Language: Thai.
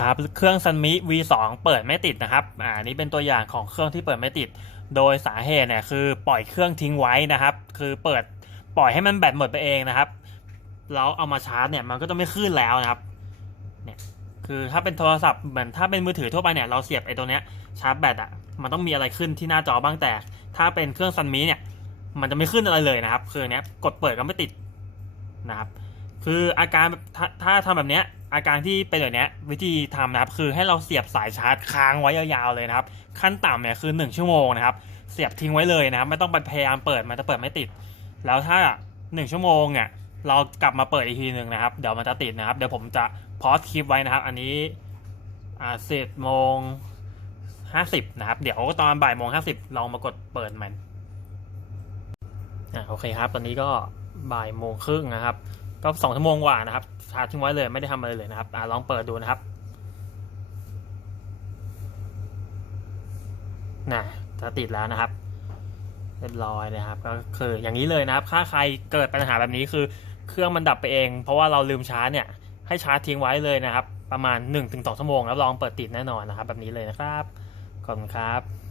ครับเครื่องซันมิ V2 เปิดไม่ติดนะครับอ่านี่เป็นตัวอย่างของเครื่องที่เปิดไม่ติด โดยสาเหตุเนี่ยคือปล่อยเครื่องทิ้งไว้นะครับ คือเปิดปล่อยให้มันแบตหมดไปเองนะครับแล้วเอามาชาร์จเนี่ยมันก็จะไม่ขึ้นแล้วนะครับเนี่ยคือถ้าเป็นโทรศัพท์เหมือนถ้าเป็นมือถือทั่วไปเนี่ยเราเสียบไอ้ตัวเนี้ยชาร์จแบตอะมันต้องมีอะไรขึ้นที่หน้าจอบ้างแต่ ถ้าเป็นเครื่องซันมิเนี่ยมันจะไม่ขึ้นอะไรเลยนะครับ คือเนี้ยกดเปิดก็ไม่ติดนะครับ คืออาการถ้าถ้าทำแบบเนี้ยอาการที่เป็นแบบเนี้ยวิธีทำนะครับคือให้เราเสียบสายชาร์จค้างไว้ยาวๆเลยนะครับ ขั้นต่ำเนี่ยคือ 1 ชั่วโมงนะครับ เสียบทิ้งไว้เลยนะครับ ไม่ต้องไปพยายามเปิดมันจะเปิดไม่ติด แล้วถ้า 1 ชั่วโมงเนี่ยเรากลับมาเปิดอีกทีหนึ่งนะครับ เดี๋ยวมันจะติดนะครับ เดี๋ยวผมจะพอสคลิปไว้นะครับ อันนี้อ่าสิบโมงห้าสิบนะครับ เดี๋ยวตอนบ่ายโมงห้าสิบลองมากดเปิดมันอ่าโอเคครับ ตอนนี้ก็บ่ายโมงครึ่งนะครับ ก็สองชั่วโมงกว่านะครับชาร์จทิ้งไว้เลยไม่ได้ทำอะไรเลยนะครับอลองเปิดดูนะครับน่ะจะติดแล้วนะครับเรียบร้อยนะครับก็คืออย่างนี้เลยนะครับ ถ้าใครเกิดปัญหาแบบนี้คือเครื่องมันดับไปเอง เพราะว่าเราลืมชาร์จเนี่ยให้ชาร์จทิ้งไว้เลยนะครับ ประมาณ 1-2 ชั่วโมง แล้วลองเปิดติดแน่นอนนะครับ แบบนี้เลยนะครับขอบคุณครับ